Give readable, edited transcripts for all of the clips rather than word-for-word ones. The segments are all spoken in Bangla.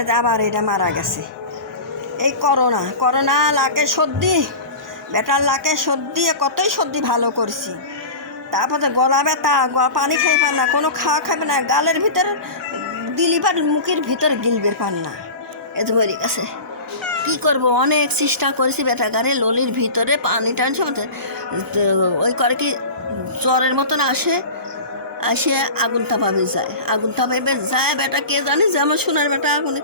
এটা আবার এটা মারা গেছে। এই করোনা লাকে সর্দি, বেটার লাকে সর্দি, কতই সর্দি ভালো করছি। তারপরে গলা ব্যথা, পানি খাইবে না, কোনো খাওয়া খাবে না, গালের ভিতর দিলিবার মুখের ভিতর গিলবের পান না, এত মরে গেছে। কী করবো, অনেক চেষ্টা করেছি বেটাগারে ললির ভিতরে পানি টানছে, ওই করে কি জ্বরের মতন আসে আগুন তাপাবে যায় বেটা কে জানে যে আমার সোনার বেটা আগুন।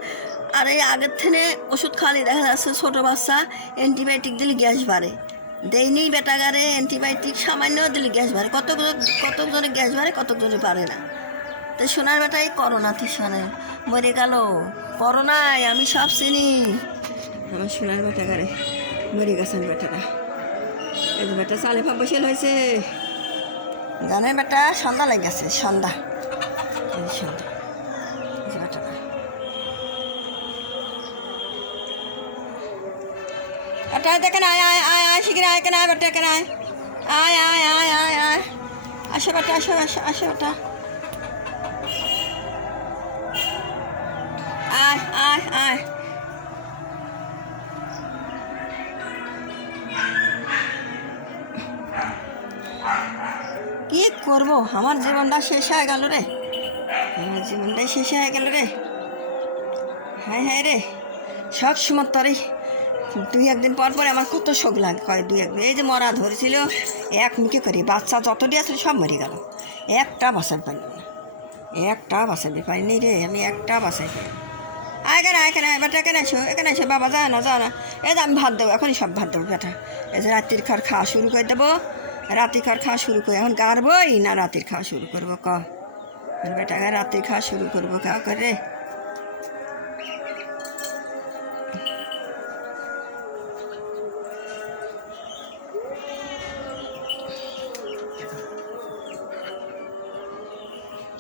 আর এই আগের থেকে ওষুধ খালি দেখা যাচ্ছে ছোটো বাচ্চা অ্যান্টিবায়োটিক দিলে গ্যাস বাড়ে, দেয়নি বেটাগারে অ্যান্টিবায়োটিক সামান্য দিলে গ্যাস বাড়ে, কতজনে গ্যাস বাড়ে, কতজনে পারে না। তো সোনার বেটা এই করোনাতে মরে গেল, করোনায় আমি সব চিনি। আমার সোনার বেটাগারে মরে গেছেন বেটারা। এই যে বেটা চালে পা বসে হয়েছে, জানেন বেটা সন্ধ্যা লেগে গেছে, সন্ধ্যা বেটাটা এটা দেখেন, আয় আয় আয় আয় শিখে আয়, কেন আয় বেটা, কেন আয় আয় আয় আয় আয় আয় আসে বেটা, আসে বেটা, আয় আয় আয়। কি করবো, আমার জীবনটা শেষ হয়ে গেল রে, আমার জীবনটাই শেষ হয়ে গেল রে। হ্যাঁ হ্যাঁ রে, সব সময় তরে দুই একদিন পর পরে আমার কত শোক লাগে, কয় দুই একদিন। এই যে মরা ধরেছিল এক মুখে করি, বাচ্চা যতটি আসলে সব মরে গেল, একটা বাঁচাতে পারিনি না, একটা বাঁচাতে পারিনি রে, আমি একটা বাঁচাই পারি। আয় কেন বেটা, এখানে এসো বাবা, যায় না। এই যে আমি ভাত দেবো, এখনই সব ভাত দেবো বেটা। এই যে রাত্রির খাওয়া শুরু করে দেবো, রাত্রি খাওয়া শুরু করে, এখন গাড়বই না রাত্রির খাওয়া শুরু করবো, বেটা রাত্রির খাওয়া শুরু করবো করে।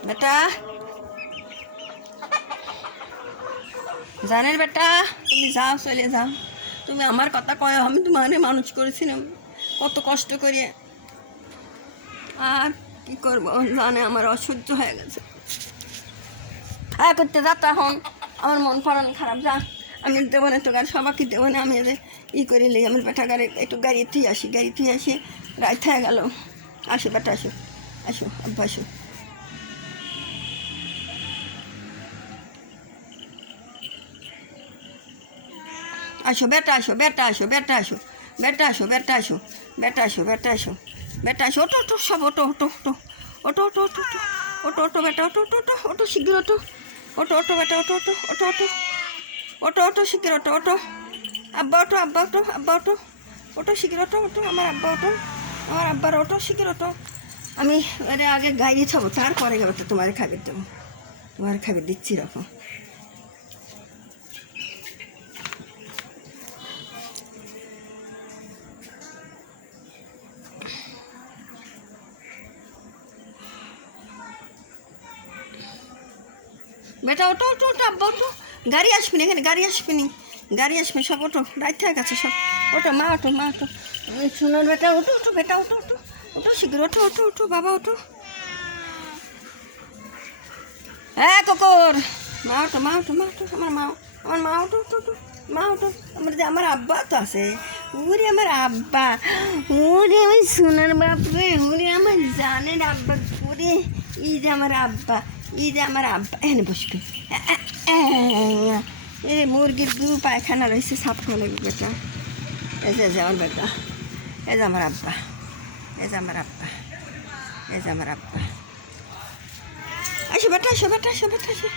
বেটা জানেন বেটা, তুমি যাও, চলে যাও, তুমি আমার কথা কয়, আমি তোমার মানুষ করেছিলাম কত কষ্ট করিয়ে, আর কি করবো জানে, আমার অসহ্য হয়ে গেছে। হ্যাঁ করতে যা, তখন আমার মন ফরান খারাপ, যা আমি দেবো না একটু গাড়ি, সবাইকে দেবো না, আমি ই করে নিই, আমার বেটা গাড়ি একটু গাড়ি থুই আসি, রাত হয়ে গেল। আসো বেটা, আসো আব্বা, আসো বেটা, ওটো সব, ওটো বেটা, ওটো শীঘ্র, ওটো বেটা, ওটো শীঘ্র, ওটো আব্বা, ওটো শীঘ্র, ওটো আমার আব্বার ওটো শীঘ্র, আমি আগে গাইয়ে থাকবো, তারপরে গেলো তো তোমার খাবার দেবো, তোমার খাবার দিচ্ছি রকম। বেটা ওটো আব্বা, গাড়ি আসবিনি, এখানে গাড়ি আসবি সব, ওটো রাইট হয়ে গেছে সব, ওটো মা, ওটো শোনার বেটা, ওটো বেটা, ওটো শীঘ্র, ওটো বাবা, ওটো। হ্যাঁ কুকুর, মা ওটো, আমার মা ওটো, আমার যে আমার আব্বা তো আছে, ওরে আমার আব্বা, ওরে আমার সোনার বাপরে, ওরে আমার জানের আব্বা, ওরে এই যে আমার আব্বা, এখানে বসবে। এই মুরগির পায়খানা রয়েছে, সাফ করে লাগবে বেটা। এই যে আমার বেটা, এই যে আমার আব্বা, আসো বেটা, আসো।